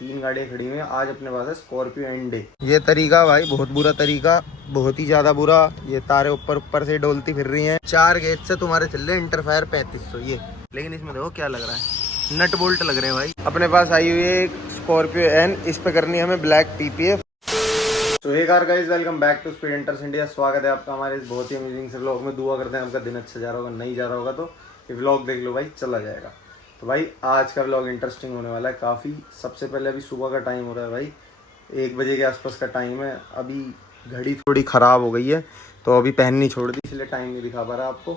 तीन गाड़ियाँ खड़ी हुई हैं। आज अपने पास है स्कॉर्पियो एनडे। ये तरीका भाई बहुत बुरा तरीका, बहुत ही ज्यादा बुरा। ये तारे ऊपर ऊपर से डोलती फिर रही हैं। 4 गेज से तुम्हारे चल रहे इंटरफायर 3500 ये। लेकिन इसमें देखो क्या लग रहा है, नट बोल्ट लग रहे हैं भाई। अपने पास आई हुई है स्कॉर्पियो एन, इस पे करनी है हमें ब्लैक PPF। तो hey car guys, welcome back to Speed Hunters India. स्वागत है आपका हमारे इस बहुत ही अमेजिंग से व्लॉग में। दुआ करते हैं आपका दिन अच्छा जा रहा होगा, नहीं जा रहा होगा तो ये व्लॉग देख लो भाई, चला जाएगा। तो भाई आज का व्लॉग इंटरेस्टिंग होने वाला है काफ़ी। सबसे पहले अभी सुबह का टाइम हो रहा है भाई, 1 बजे के आसपास का टाइम है। अभी घड़ी थोड़ी ख़राब हो गई है तो अभी पहननी छोड़ दी, इसलिए टाइम नहीं दिखा पा रहा आपको,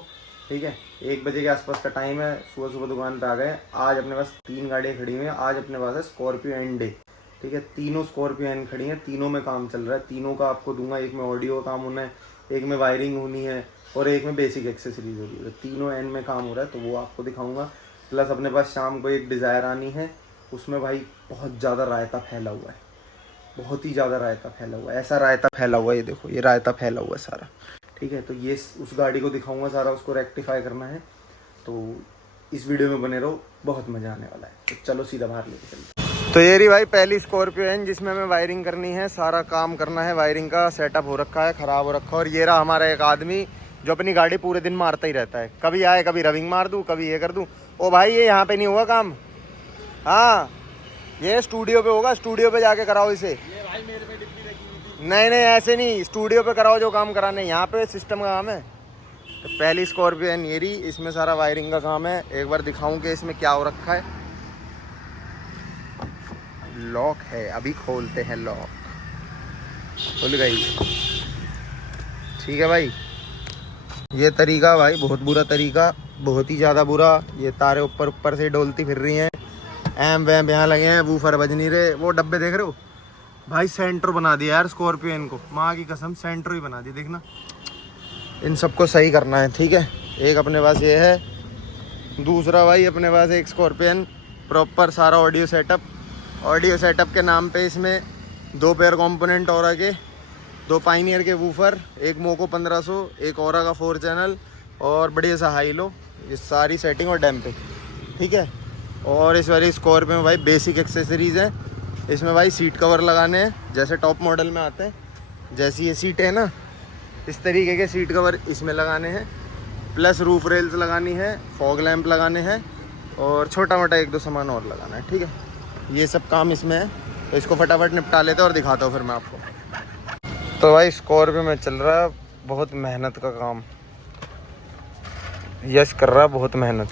ठीक है। 1 बजे के आसपास का टाइम है। सुबह सुबह दुकान पे आ गए। आज अपने पास 3 गाड़ियाँ खड़ी हुई हैं। आज अपने पास है स्कॉर्पियो एनडे, ठीक है। तीनों स्कॉर्पियो एन खड़ी हैं, तीनों में काम चल रहा है। तीनों का आपको दूंगा। एक में ऑडियो का काम होना है, एक में वायरिंग होनी है और एक में बेसिक एक्सेसरीज हो रही है। तीनों एन में काम हो रहा है तो वो आपको दिखाऊंगा। प्लस अपने पास शाम को एक डिज़ायर आनी है, उसमें भाई बहुत ज़्यादा रायता फैला हुआ है, बहुत ही ज़्यादा रायता फैला हुआ है। ऐसा रायता फैला हुआ है, ये देखो, ये रायता फैला हुआ है सारा, ठीक है। तो ये उस गाड़ी को दिखाऊंगा सारा, उसको रेक्टिफाई करना है। तो इस वीडियो में बने रहो, बहुत मज़ा आने वाला है। तो चलो सीधा बाहर लेके चलते। तो ये रही भाई पहली स्कॉर्पियो एन, जिसमें हमें वायरिंग करनी है, सारा काम करना है। वायरिंग का सेटअप हो रखा है, ख़राब हो रखा है। और ये रहा हमारा एक आदमी जो अपनी गाड़ी पूरे दिन मारता ही रहता है। कभी आए, कभी रविंग मार दूँ, कभी ये कर दूँ। ओ भाई ये यहाँ पे नहीं होगा काम, हाँ ये स्टूडियो पे होगा। स्टूडियो पे जाके कराओ इसे। ये भाई मेरे पे डिब्बी रखी हुई थी। नहीं ऐसे नहीं, स्टूडियो पे कराओ जो काम कराने। यहाँ पे सिस्टम का काम है। तो पहली स्कॉर्पियो एन ये रही, इसमें सारा वायरिंग का काम है। एक बार दिखाऊं कि इसमें क्या हो रखा है। लॉक है, अभी खोलते हैं लॉक। खुल गई, ठीक है भाई। ये तरीका भाई बहुत बुरा तरीका, बहुत ही ज़्यादा बुरा। ये तारे ऊपर ऊपर से डोलती फिर रही हैं। एम वैम यहाँ लगे हैं, वूफर बज नहीं रहे। वो डब्बे देख रहे हो भाई, सेंटर बना दिया यार स्कॉर्पियो एन को, माँ की कसम सेंटर ही बना दिया। देखना, इन सबको सही करना है, ठीक है। एक अपने पास ये है, दूसरा भाई अपने पास एक स्कॉर्पियो एन प्रॉपर सारा ऑडियो सेटअप के नाम पे इसमें 2 पेयर कंपोनेंट और के, 2 पाइनियर के वूफर, एक मोको 1500, एक ओरा का 4 चैनल और बढ़िया सा हाई लो। ये सारी सेटिंग और डैम्पिंग, ठीक है। और इस वाली स्कॉर्पियो में भाई बेसिक एक्सेसरीज़ है। इसमें भाई सीट कवर लगाने हैं, जैसे टॉप मॉडल में आते हैं। जैसी ये सीट है ना, इस तरीके के सीट कवर इसमें लगाने हैं। प्लस रूफ रेल्स लगानी है, फॉग लैंप लगाने हैं और छोटा मोटा 1-2 सामान और लगाना है, ठीक है। ये सब काम इसमें है। तो इसको फटाफट निपटा लेते हैं और दिखाता हूँ फिर मैं आपको। तो भाई स्कॉर्पियो में चल रहा है बहुत मेहनत का काम। यश कर रहा है बहुत मेहनत,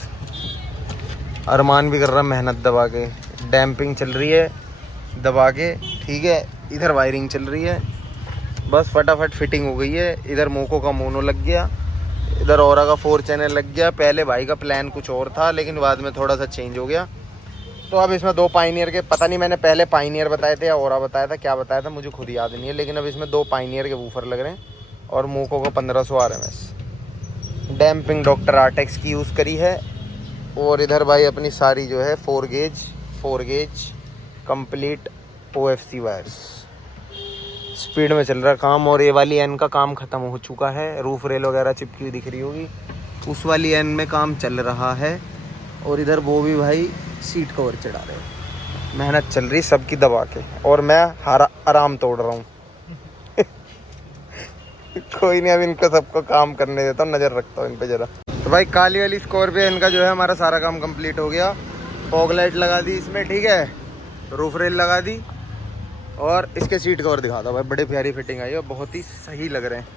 अरमान भी कर रहा है मेहनत दबा के। डैम्पिंग चल रही है दबा के, ठीक है। इधर वायरिंग चल रही है, बस फटाफट फिटिंग हो गई है। इधर मोको का मोनो लग गया, इधर ओरा का 4 चैनल लग गया। पहले भाई का प्लान कुछ और था, लेकिन बाद में थोड़ा सा चेंज हो गया। तो अब इसमें 2 पाइनियर के, पता नहीं मैंने पहले पाइनियर बताए थे या ओरा बताया था, क्या बताया था मुझे खुद याद नहीं है। लेकिन अब इसमें 2 पाइनियर के वूफर लग रहे हैं और मोको का 1500 RMS। डैम्पिंग डॉक्टर आर्टेक्स की यूज़ करी है। और इधर भाई अपनी सारी जो है 4 gauge complete OFC wires. Speed में चल रहा काम। और ये वाली एन का काम ख़त्म हो चुका है। रूफ रेल वगैरह चिपकी हुई दिख रही होगी, उस वाली एन में काम चल रहा है। और इधर वो भी भाई सीट कवर चढ़ा रहे हैं। मेहनत चल रही सबकी दबा के, और मैं आराम तोड़ रहा हूँ। कोई नहीं, अब इनको सबको काम करने देता हूँ, नज़र रखता हूँ इन पे ज़रा। तो भाई काली वाली स्कॉर्पियो इनका जो है हमारा सारा काम कंप्लीट हो गया। फॉग लाइट लगा दी इसमें, ठीक है। रूफ रेल लगा दी और इसके सीट कवर दिखाता हूँ भाई। बड़े प्यारी फिटिंग आई है, बहुत ही सही लग रहे हैं।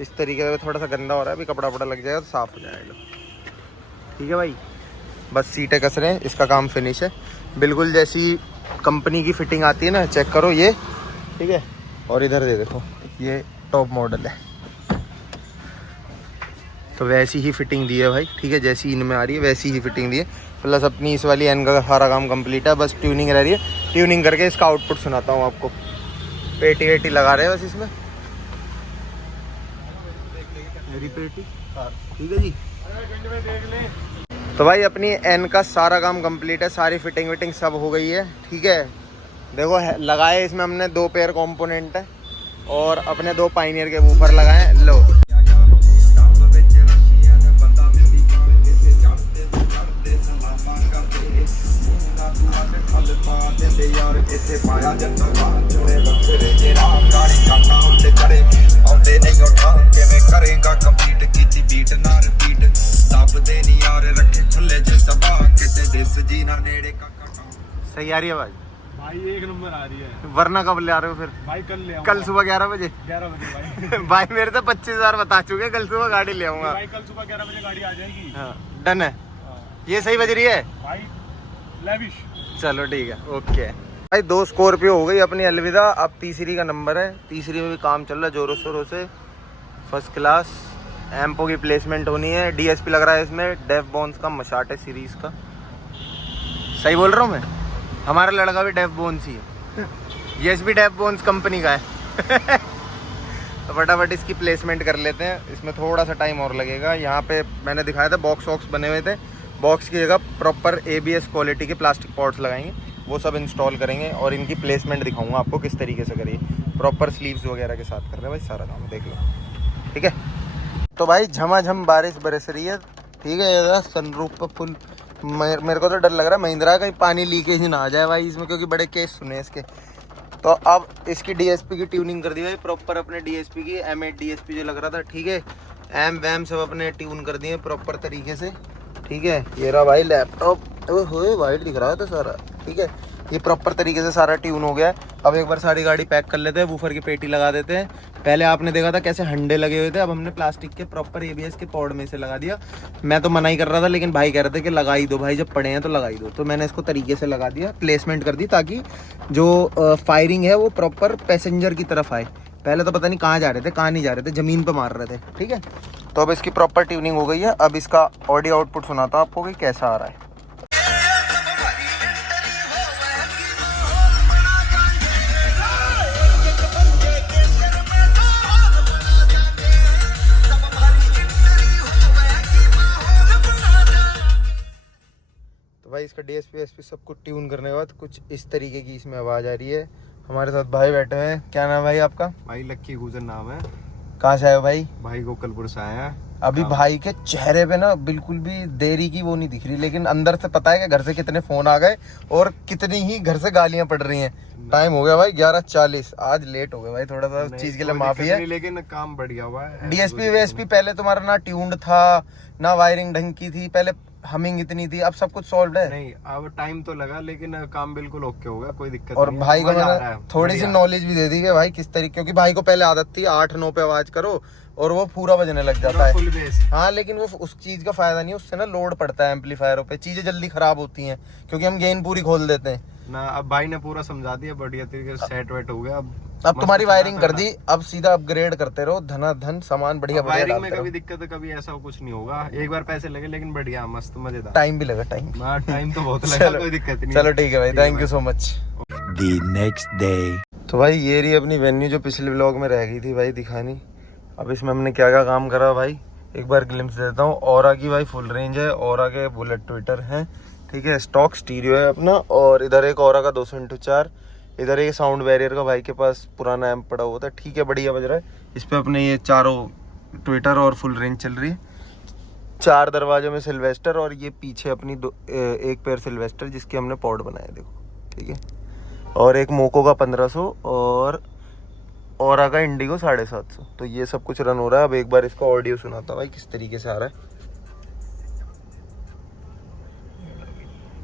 इस तरीके से थोड़ा सा गंदा हो रहा है, अभी कपड़ा वपड़ा लग जाएगा तो साफ़ हो जाएगा, ठीक है भाई। बस सीटें कस रहे हैं, इसका काम फिनिश है। बिल्कुल जैसी कंपनी की फिटिंग आती है ना, चेक करो ये, ठीक है। और इधर दे देखो, ये टॉप मॉडल है तो वैसी ही फिटिंग दी है भाई, ठीक है। जैसी इनमें आ रही है वैसी ही फिटिंग दी है। प्लस अपनी इस वाली एन का सारा काम कंप्लीट है, बस ट्यूनिंग रह रही है। ट्यूनिंग करके इसका आउटपुट सुनाता हूँ आपको। पेटी वेटी लगा रहे हैं बस इसमें, मेरी पेटी, ठीक है जी। तो भाई अपनी एन का सारा काम कंप्लीट है, सारी फिटिंग विटिंग सब हो गई है, ठीक है। देखो लगाए इसमें हमने 2 पेयर कंपोनेंट है और अपने 2 पाइनियर के वूफर लगाए। लो यार किथे पाया जन्नों बाहर चुने बखरे जे राह गाड़ी काटा उते करे आउंदे नहीं उठा किवें करेगा कंप्लीट कीती बीट ना रिपीट तब दे नहीं यार रखे खुले जे सबा किते दिस जी ना नेड़े का सही आ रही है आवाज भाई? एक नंबर आ रही है वरना कब ले आ रहे हो फिर? भाई कल ले आऊंगा। कल सुबह 11 बजे 11 बजे भाई। भाई मेरे तो 25,000 बता चुके, कल सुबह गाड़ी ले आऊंगा। भाई कल सुबह 11 बजे गाड़ी आ जाएगी। हाँ डन है। हाँ। ये सही बज रही है भाई लेविश। चलो ठीक है ओके। भाई 2 स्कॉर्पियो हो गई अपनी अलविदा, अब तीसरी का नंबर है। तीसरी में भी काम चल रहा है जोरों शोरों से, फर्स्ट क्लास। एम्पो की प्लेसमेंट होनी है, डीएसपी लग रहा है इसमें, डेफ बॉन्स का मशाटे सीरीज का। सही बोल रहा हूँ मैं? हमारा लड़का भी डेफ बोन्स ही है, यस भी डेफ बोन्स कंपनी का है। तो फटाफट इसकी प्लेसमेंट कर लेते हैं, इसमें थोड़ा सा टाइम और लगेगा। यहाँ पे मैंने दिखाया था बॉक्स वॉक्स बने हुए थे, बॉक्स की जगह प्रॉपर ABS क्वालिटी के प्लास्टिक पॉट्स लगाएंगे, वो सब इंस्टॉल करेंगे और इनकी प्लेसमेंट दिखाऊंगा आपको किस तरीके से करिए। प्रॉपर स्लीव्स वगैरह के साथ कर रहे हैं भाई सारा काम, देख लो ठीक है। तो भाई झमाझम बारिश बरस रही है, ठीक है। सनरूफ पर फुल, मेरे को तो डर लग रहा है महिंद्रा का पानी लीकेज ही ना आ जाए भाई इसमें, क्योंकि बड़े केस सुने इसके। तो अब इसकी DSP की ट्यूनिंग कर दी भाई प्रॉपर, अपने DSP की M8 DSP जो लग रहा था, ठीक है। एम वैम सब अपने ट्यून कर दिए प्रॉपर तरीके से, ठीक है। ये रहा भाई लैपटॉप, ओए वाइट दिख रहा है तो सारा, ठीक है। ये प्रॉपर तरीके से सारा ट्यून हो गया है। अब एक बार सारी गाड़ी पैक कर लेते हैं, वूफर की पेटी लगा देते हैं। पहले आपने देखा था कैसे हंडे लगे हुए थे, अब हमने प्लास्टिक के प्रॉपर ABS के पॉड में से लगा दिया। मैं तो मना ही कर रहा था, लेकिन भाई कह रहे थे कि लगा ही दो भाई, जब पड़े हैं तो लगा ही दो। तो मैंने इसको तरीके से लगा दिया, प्लेसमेंट कर दी, ताकि जो फायरिंग है वो प्रॉपर पैसेंजर की तरफ आए। पहले तो पता नहीं कहाँ जा रहे थे, कहाँ नहीं जा रहे थे, ज़मीन पर मार रहे थे, ठीक है। तो अब इसकी प्रॉपर ट्यूनिंग हो गई है। अब इसका ऑडियो आउटपुट सुनाता हूँ आपको कि कैसा आ रहा है। भाई इसका DSP वेस्पी सब कुछ ट्यून करने के बाद कुछ इस तरीके की इसमें आवाज़ आ रही है। हमारे साथ भाई बैठे हैं, क्या नाम है भाई आपका? भाई लक्की गुजर नाम है। कहाँ से आए हो भाई? भाई गोकलपुर से आए हैं। अभी भाई के चेहरे पे ना बिल्कुल भी देरी की वो नहीं दिख रही, लेकिन अंदर से पता है कि घर से कितने फोन आ गए और कितनी ही घर से गालियां पड़ रही हैं। टाइम हो गया भाई 11:40, आज लेट हो गया भाई, थोड़ा सा उस चीज के लिए माफी है, लेकिन काम बढ़िया हुआ है। DSP वेस्पी पहले तुम्हारा ना ट्यून्ड था, ना वायरिंग ढंग की थी, पहले हमिंग इतनी थी, अब सब कुछ सॉल्व है। नहीं अब टाइम तो लगा, लेकिन काम बिल्कुल ओके होगा, कोई दिक्कत और नहीं। भाई को मैंने थोड़ी सी नॉलेज भी दे दी कि भाई किस तरीके, क्योंकि भाई को पहले आदत थी 8-9 पे आवाज करो और वो पूरा बजने लग जाता है। हाँ लेकिन वो उस चीज का फायदा नहीं है, उससे ना लोड पड़ता है एम्पलीफायरों पे, चीजें जल्दी खराब होती हैं क्योंकि हम गेन पूरी खोल देते हैं ना। अब भाई ने पूरा समझा दिया, बढ़िया तरीके से सेट वेट हो गया। अब तुम्हारी वायरिंग कर दी, अब सीधा अपग्रेड करते रहो, धनाधन सामान बढ़िया बढ़िया वायरिंग में डालते कभी दिक्कत है, कभी ऐसा कुछ नहीं होगा। एक बार पैसे लगे लेकिन बढ़िया मस्त मजेदार। टाइम भी लगा, टाइम टाइम तो बहुत लगा, कोई दिक्कत नहीं। चलो ठीक है भाई, thank you so much. The next day. तो भाई ये रही अपनी वेन्यू जो पिछले व्लॉग में रह गई थी भाई दिखानी। अब इसमें हमने क्या क्या काम करा भाई एक बार ग्लिम्स देता हूँ। ऑरा की भाई फुल रेंज है, ऑरा के बुलेट ट्विटर है, ठीक है। स्टॉक स्टीरियो है अपना, और इधर एक ऑरा का 200x4, इधर एक साउंड बैरियर का भाई के पास पुराना एम्प पड़ा हुआ था, ठीक है बढ़िया बज रहा है। इस पे अपने ये चारों ट्विटर और फुल रेंज चल रही है। 4 दरवाजों में सिल्वेस्टर, और ये पीछे अपनी एक पेयर सिल्वेस्टर जिसके हमने पॉड बनाए देखो, ठीक है। और एक मोको का 1500 और ऑरा का इंडिगो 750। तो ये सब कुछ रन हो रहा है। अब एक बार इसका ऑडियो सुनाता हूँ भाई किस तरीके से आ रहा है।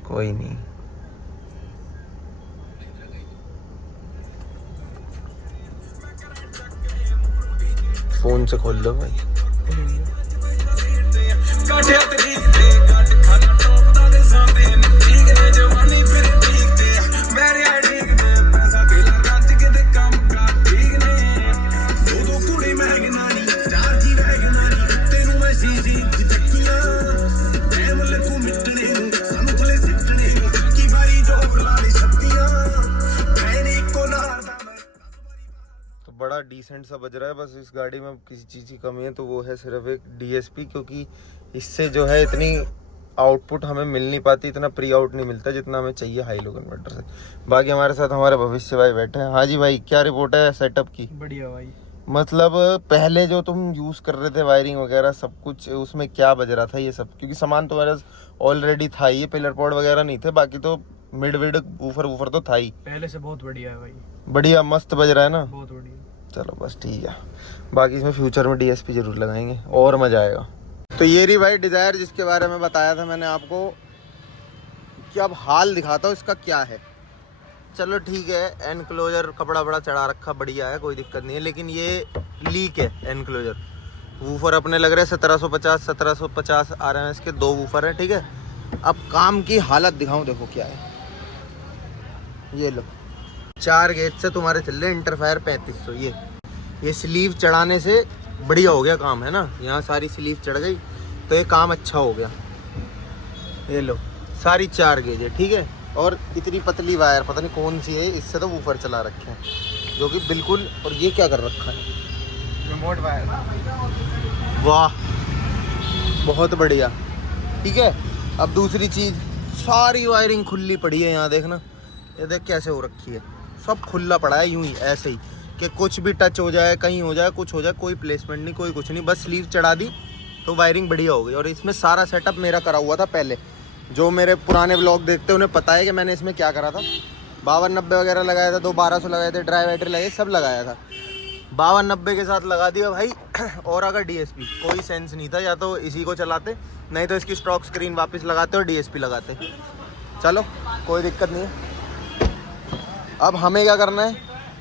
कोई नहीं, फोन से खोल लो भाई। बड़ा डिसेंट सा बज रहा है। बस इस गाड़ी में किसी चीज़ की कमी है तो वो है सिर्फ एक DSP, क्योंकि इससे जो है इतनी आउटपुट हमें मिल नहीं पाती, इतना प्री आउट नहीं मिलता जितना हमें चाहिए हाई लो कन्वर्टर से। बाकी हमारे साथ हमारे भविष्य भाई बैठे हैं। हाँ जी भाई, क्या रिपोर्ट है सेटअप की? बढ़िया भाई। मतलब पहले जो तुम यूज़ कर रहे थे वायरिंग वगैरह सब कुछ, उसमें क्या बज रहा था ये सब? क्योंकि सामान तुम्हारे ऑलरेडी था, ये पिलर पॉड वगैरह नहीं थे, बाकी तो मिड विड वूफर वूफर तो था ही, पहले से बहुत बढ़िया है भाई, बढ़िया मस्त बज रहा है ना। बहुत बढ़िया। चलो बस ठीक है, बाकी इसमें फ्यूचर में डीएसपी जरूर लगाएंगे और मजा आएगा। तो ये रही भाई डिजायर जिसके बारे में बताया था मैंने आपको कि अब हाल दिखाता हूँ इसका क्या है। चलो ठीक है, एनक्लोजर कपड़ा बड़ा चढ़ा रखा, बढ़िया है, कोई दिक्कत नहीं है, लेकिन ये लीक है एनक्लोजर। वूफर अपने लग रहे हैं 1750 RMS के 2 वूफर हैं, ठीक है। अब काम की हालत दिखाऊं, देखो क्या है, ये लो 4 गेज से तुम्हारे चल रहे इंटरफायर 3500। ये स्लीव चढ़ाने से बढ़िया हो गया काम, है ना, यहाँ सारी स्लीव चढ़ गई तो ये काम अच्छा हो गया। ये लो सारी 4 गेज है, ठीक है। और इतनी पतली वायर पता नहीं कौन सी है, इससे तो वूफर चला रखे हैं जो कि बिल्कुल। और ये क्या कर रखा है, रिमोट वायर। वाह बहुत बढ़िया, ठीक है। अब दूसरी चीज़, सारी वायरिंग खुली पड़ी है यहाँ, देखना ये देख कैसे हो रखी है, सब खुला पड़ा है यूं ही ऐसे ही कि कुछ भी टच हो जाए, कहीं हो जाए, कुछ हो जाए, कोई प्लेसमेंट नहीं, कोई कुछ नहीं, बस स्लीव चढ़ा दी तो वायरिंग बढ़िया हो गई। और इसमें सारा सेटअप मेरा करा हुआ था पहले, जो मेरे पुराने व्लॉग देखते हैं उन्हें पता है कि मैंने इसमें क्या करा था। 5290 वगैरह लगाया था, 1200 लगाए थे, ड्राई बैटरी लगाई, सब लगाया था। 5290 के साथ लगा दिया भाई। और अगर डीएसपी कोई सेंस नहीं था, या तो इसी को चलाते, नहीं तो इसकी स्टॉक स्क्रीन वापस लगाते और डीएसपी लगाते। चलो कोई दिक्कत नहीं है। अब हमें क्या करना है,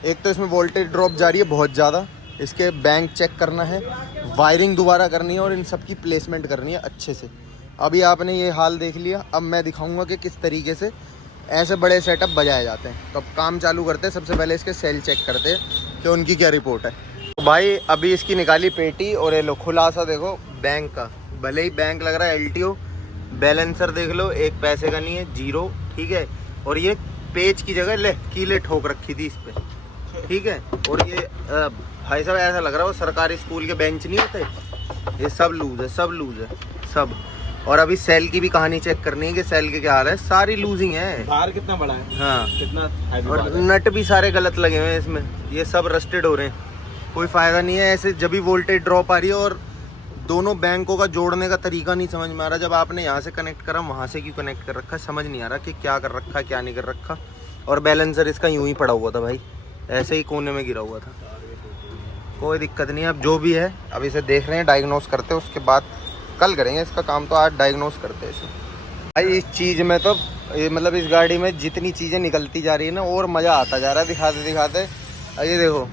एक तो इसमें वोल्टेज ड्रॉप जा रही है बहुत ज़्यादा, इसके बैंक चेक करना है, वायरिंग दोबारा करनी है और इन सब की प्लेसमेंट करनी है अच्छे से। अभी आपने ये हाल देख लिया, अब मैं दिखाऊंगा कि किस तरीके से ऐसे बड़े सेटअप बजाए जाते हैं। तो अब काम चालू करते हैं, सबसे पहले इसके सेल चेक करते हैं कि उनकी क्या रिपोर्ट है। तो भाई अभी इसकी निकाली पेटी और ये लो खुलासा देखो बैंक का, भले ही बैंक लग रहा है LTO, बैलेंसर देख लो 1 पैसे का नहीं है, 0, ठीक है। और ये पेज की जगह ले कीले ठोक रखी थी इस पे, ठीक है। और ये भाई साहब ऐसा लग रहा है वो सरकारी स्कूल के बेंच नहीं होते, ये सब लूज है, सब लूज है सब। और अभी सेल की भी कहानी चेक करनी है कि सेल के क्या हाल है, सारी लूजिंग है। बाहर कितना बड़ा है, हाँ, कितना हैवी और बार है। नट भी सारे गलत लगे हुए हैं इसमें, ये सब रस्टेड हो रहे हैं, कोई फ़ायदा नहीं है ऐसे। जब भी वोल्टेज ड्रॉप आ रही है और दोनों बैंकों का जोड़ने का तरीका नहीं समझ में आ रहा, जब आपने यहाँ से कनेक्ट करा वहाँ से क्यों कनेक्ट कर रखा, समझ नहीं आ रहा कि क्या कर रखा क्या नहीं कर रखा। और बैलेंसर इसका यूं ही पड़ा हुआ था भाई, ऐसे ही कोने में गिरा हुआ था। कोई दिक्कत नहीं है, अब जो भी है अब इसे देख रहे हैं, डायग्नोस करते हैं, उसके बाद कल करेंगे इसका काम। तो आज डायग्नोस करते हैं इसे भाई। इस चीज़ में तो मतलब इस गाड़ी में जितनी चीज़ें निकलती जा रही है ना, और मज़ा आता जा रहा है दिखाते दिखाते। ये देखो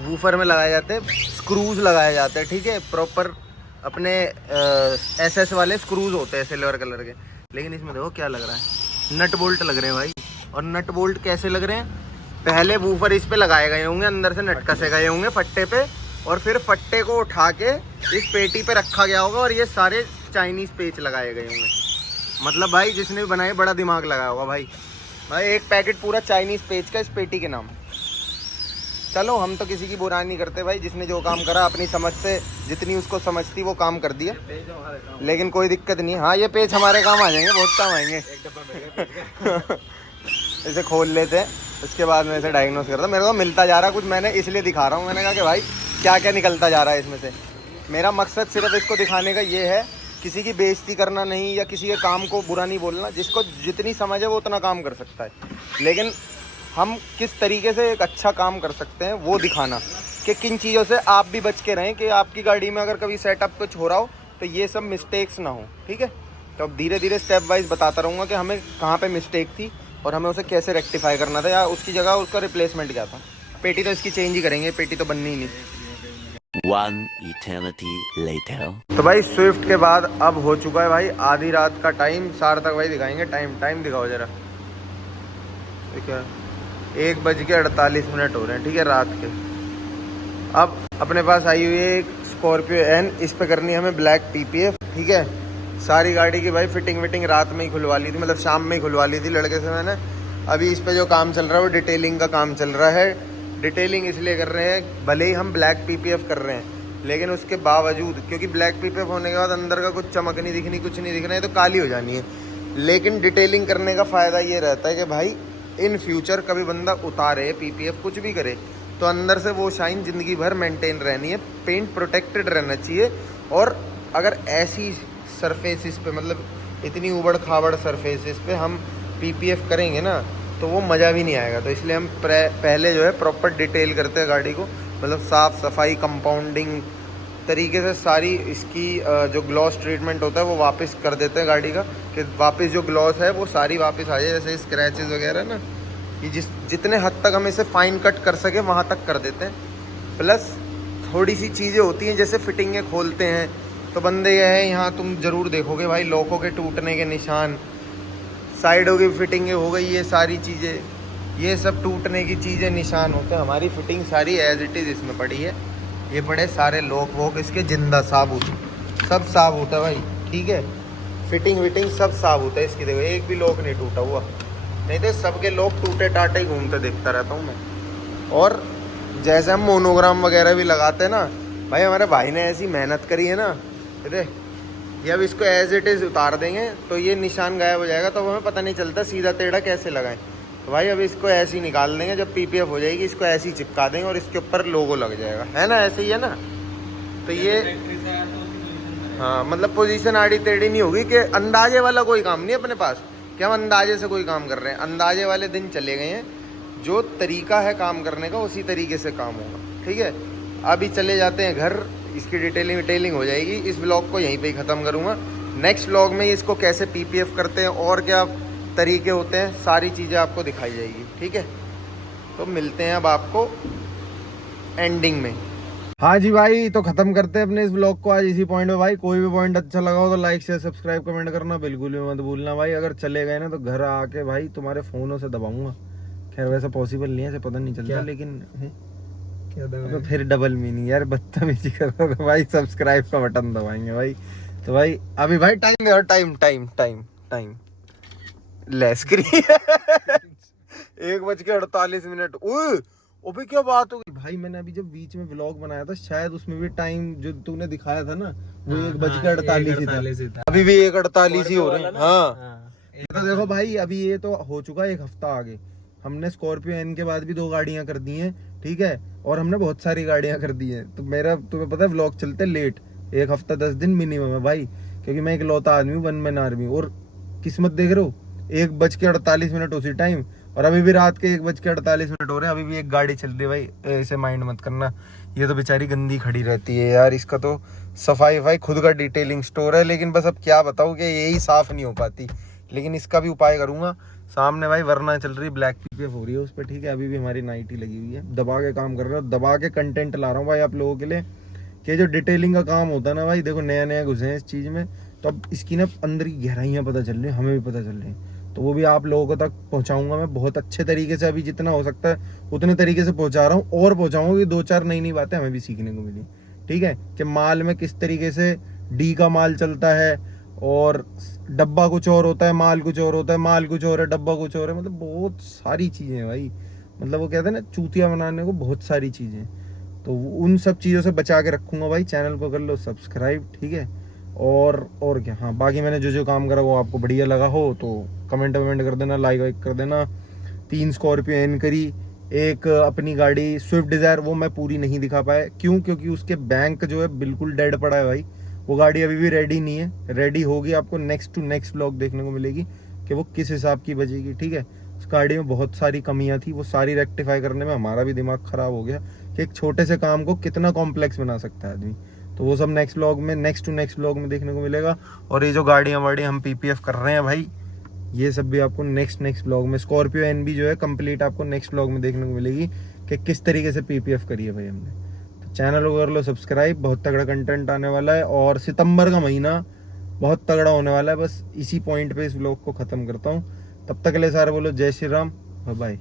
वूफर में लगाए जाते हैं स्क्रूज, लगाए जाते हैं, ठीक है, प्रॉपर अपने SS वाले स्क्रूज होते हैं सिल्वर कलर के। लेकिन इसमें देखो क्या लग रहा है, नट बोल्ट लग रहे हैं भाई। और नट बोल्ट कैसे लग रहे हैं, पहले वूफर इस पे लगाए गए होंगे, अंदर से नट कसे गए होंगे फट्टे पे, और फिर फट्टे को उठा के इस पेटी पे रखा गया होगा और ये सारे चाइनीज पेच लगाए गए होंगे। मतलब भाई जिसने भी बनाए बड़ा दिमाग लगाया होगा भाई। भाई एक पैकेट पूरा चाइनीज पेच का इस पेटी के नाम। चलो हम तो किसी की बुराई नहीं करते भाई, जिसने जो काम करा अपनी समझ से जितनी उसको समझ थी वो काम कर दिया, लेकिन कोई दिक्कत नहीं। हाँ ये पेच हमारे काम आ जाएंगे, बहुत काम आएंगे। इसे खोल लेते हैं, उसके बाद में इसे डायग्नोस करता। मेरे को मिलता जा रहा कुछ, मैंने इसलिए दिखा रहा हूँ, मैंने कहा कि भाई क्या क्या निकलता जा रहा है इसमें से। मेरा मकसद सिर्फ इसको दिखाने का ये है, किसी की बेइज्जती करना नहीं या किसी के काम को बुरा नहीं बोलना। जिसको जितनी समझ है वो उतना काम कर सकता है, लेकिन हम किस तरीके से एक अच्छा काम कर सकते हैं वो दिखाना, कि किन चीज़ों से आप भी बच के रहें, कि आपकी गाड़ी में अगर कभी सेटअप कुछ हो रहा हो तो ये सब मिस्टेक्स ना हो, ठीक है। तो अब धीरे धीरे स्टेप वाइज बताता रहूँगा कि हमें कहाँ पे मिस्टेक थी और हमें उसे कैसे रेक्टिफाई करना था, या उसकी जगह उसका रिप्लेसमेंट क्या था। पेटी तो इसकी चेंज ही करेंगे, पेटी तो बननी ही नहीं। One eternity later. तो भाई स्विफ्ट के बाद अब हो चुका है भाई आधी रात का टाइम। सार्थक भाई दिखाएंगे टाइम दिखाओ जरा। ठीक है 1:48 हो रहे हैं, ठीक है, रात के। अब अपने पास आई हुई है एक स्कॉर्पियो एन, इस पे करनी है हमें ब्लैक PPF, ठीक है। सारी गाड़ी की भाई फिटिंग रात में ही खुलवा ली थी, मतलब शाम में ही खुलवा ली थी लड़के से मैंने। अभी इस पे जो काम चल रहा है वो डिटेलिंग का काम चल रहा है। डिटेलिंग इसलिए कर रहे हैं, भले ही हम ब्लैक PPF कर रहे हैं, लेकिन उसके बावजूद, क्योंकि ब्लैक PPF होने के बाद अंदर का कुछ चमक नहीं दिखनी, कुछ नहीं दिखना है, तो काली हो जानी है। लेकिन डिटेलिंग करने का फ़ायदा ये रहता है कि भाई इन फ्यूचर कभी बंदा उतारे PPF कुछ भी करे तो अंदर से वो शाइन ज़िंदगी भर मेंटेन रहनी है, पेंट प्रोटेक्टेड रहना चाहिए। और अगर ऐसी सरफेसिस पे, मतलब इतनी उबड़ खाबड़ सरफेसिस पे हम पीपीएफ करेंगे ना तो वो मज़ा भी नहीं आएगा। तो इसलिए हम पहले जो है प्रॉपर डिटेल करते हैं गाड़ी को, मतलब साफ़ सफाई, कंपाउंडिंग तरीके से सारी इसकी जो ग्लॉस ट्रीटमेंट होता है वो वापस कर देते हैं गाड़ी का, कि वापस जो ग्लॉस है वो सारी वापस आ जाए। जैसे स्क्रैचेस वगैरह ना, ये जितने हद तक हम इसे फाइन कट कर सके वहाँ तक कर देते हैं। प्लस थोड़ी सी चीज़ें होती हैं, जैसे फिटिंगें खोलते हैं तो बंदे ये है, यहाँ तुम ज़रूर देखोगे भाई लॉकों के टूटने के निशान, साइडों की फिटिंगें हो गई, ये सारी चीज़ें, ये सब टूटने की चीज़ें निशान होते हैं। हमारी फिटिंग सारी एज इट इज़ इसमें पड़ी है। ये पड़े सारे लॉक वॉक इसके जिंदा साबुत, सब साबुत है भाई, ठीक है। फिटिंग विटिंग सब साबुत है इसकी। देखो एक भी लॉक नहीं टूटा हुआ, नहीं तो सबके लॉक टूटे टाटे ही घूमते देखता रहता हूँ मैं। और जैसे हम मोनोग्राम वगैरह भी लगाते हैं ना भाई, हमारे भाई ने ऐसी मेहनत करी है ना, अरे ये अब इसको एज इट इज़ उतार देंगे तो ये निशान गायब हो जाएगा, तो हमें पता नहीं चलता सीधा टेढ़ा कैसे लगाएं। तो भाई अब इसको ऐसे ही निकाल देंगे, जब पीपीएफ हो जाएगी इसको ऐसे ही चिपका देंगे और इसके ऊपर लोगो लग जाएगा, है ना, ऐसे ही है ना। तो ये हाँ, मतलब पोजीशन आड़ी टेढ़ी नहीं होगी, कि अंदाजे वाला कोई काम नहीं है अपने पास कि हम अंदाजे से कोई काम कर रहे हैं। अंदाजे वाले दिन चले गए हैं, जो तरीका है काम करने का उसी तरीके से काम होगा, ठीक है। अभी चले जाते हैं घर, इसकी डिटेलिंग हो जाएगी। इस ब्लॉग को यहीं पे ही ख़त्म करूँगा। नेक्स्ट ब्लॉग में इसको कैसे पीपीएफ करते हैं और क्या तरीके होते हैं, सारी चीज़ें आपको दिखाई जाएगी, ठीक है। तो मिलते हैं अब आपको एंडिंग में। हाँ जी भाई, तो ख़त्म करते हैं अपने इस ब्लॉग को आज इसी पॉइंट में। भाई कोई भी पॉइंट अच्छा लगा हो तो लाइक शेयर सब्सक्राइब कमेंट करना बिल्कुल भी मत भूलना भाई। अगर चले गए ना तो घर आके भाई तुम्हारे फ़ोनों से दबाऊंगा। खैर वैसा पॉसिबल नहीं है, ऐसे पता नहीं चलता, लेकिन क्या तो फिर डबल मीनिंग यार, बदतमीजी कर रहा था भाई। सब्सक्राइब का बटन दबाएंगे भाई। तो भाई अभी भाई टाइम लेस करिए 1:48। ओए क्या बात हो गई भाई। मैंने अभी जब बीच में व्लॉग बनाया था, शायद उसमें भी टाइम जो तूने दिखाया था ना वो 1:48 ही था। अभी भी 1:48 ही हो रहे हैं। हाँ तो देखो भाई, अभी ये तो हो चुका 1 हफ्ता आगे। हमने स्कॉर्पियो एन के बाद भी 2 गाड़ियां कर दी हैं, ठीक है, और हमने बहुत सारी गाड़ियां कर दी हैं। तो मेरा तुम्हें पता है व्लॉग चलते लेट, 1 हफ्ता 10 दिन मिनिमम है भाई, क्योंकि मैं एक लौता आदमी हूँ, वन मैन आर्मी। और किस्मत देख रहे हो, 1:48 उसी टाइम, और अभी भी रात के 1:48 हो रहे हैं, अभी भी एक गाड़ी चल रही है भाई। ऐसे माइंड मत करना, ये तो बेचारी गंदी खड़ी रहती है यार। इसका तो सफाई खुद का डिटेलिंग स्टोर है, लेकिन बस अब क्या बताऊँ कि यही साफ नहीं हो पाती, लेकिन इसका भी उपाय करूँगा। सामने भाई वरना चल रही, ब्लैक पीपीएफ हो रही है उस पर, ठीक है। अभी भी हमारी नाइटी लगी हुई है, दबा के काम कर रहे हो, दबा के कंटेंट ला रहा हूँ भाई आप लोगों के लिए। कि जो डिटेलिंग का काम होता है ना भाई, देखो नया घुसे हैं इस चीज़ में, तो अब इसकी ना अंदर की गहराइयाँ पता चल रही हैं, हमें भी पता चल रही हैं, तो वो भी आप लोगों को तक पहुँचाऊँगा मैं बहुत अच्छे तरीके से। अभी जितना हो सकता है उतने तरीके से पहुँचा रहा हूँ, और पहुँचाऊँगा कि 2-4 नई बातें हमें भी सीखने को मिली, ठीक है। कि माल में किस तरीके से डी का माल चलता है, और डब्बा कुछ और होता है, माल कुछ और होता है, माल कुछ और है, डब्बा कुछ और है, मतलब बहुत सारी चीज़ें हैं भाई। मतलब वो कहते हैं ना, चूतिया बनाने को बहुत सारी चीज़ें, तो उन सब चीज़ों से बचा के रखूँगा भाई। चैनल को कर लो सब्सक्राइब, ठीक है। और क्या, हाँ बाकी मैंने जो काम करा वो आपको बढ़िया लगा हो तो कमेंट कर देना, लाइक कर देना। 3 स्कॉर्पियो एन करी, एक अपनी गाड़ी स्विफ्ट डिज़ायर, वो मैं पूरी नहीं दिखा पाया। क्योंकि उसके बैंक जो है बिल्कुल डेड पड़ा है भाई। वो गाड़ी अभी भी रेडी नहीं है, रेडी होगी, आपको नेक्स्ट टू नेक्स्ट व्लॉग देखने को मिलेगी कि वो किस हिसाब की बजेगी, ठीक है। उस गाड़ी में बहुत सारी कमियां थी, वो सारी रेक्टिफाई करने में हमारा भी दिमाग ख़राब हो गया कि एक छोटे से काम को कितना कॉम्प्लेक्स बना सकता है आदमी। तो वो सब नेक्स्ट व्लॉग में, नेक्स्ट टू नेक्स्ट व्लॉग में देखने को मिलेगा। और ये जो गाड़ियाँ हम पीपीएफ कर रहे हैं भाई, ये सब भी आपको नेक्स्ट व्लॉग में, स्कॉर्पियो एन भी जो है कंप्लीट आपको नेक्स्ट व्लॉग में देखने को मिलेगी कि किस तरीके से पीपीएफ करी है भाई हमने। चैनल को कर लो सब्सक्राइब, बहुत तगड़ा कंटेंट आने वाला है, और सितंबर का महीना बहुत तगड़ा होने वाला है। बस इसी पॉइंट पे इस व्लॉग को ख़त्म करता हूँ। तब तक के लिए सारे बोलो जय श्री राम, बाय बाय।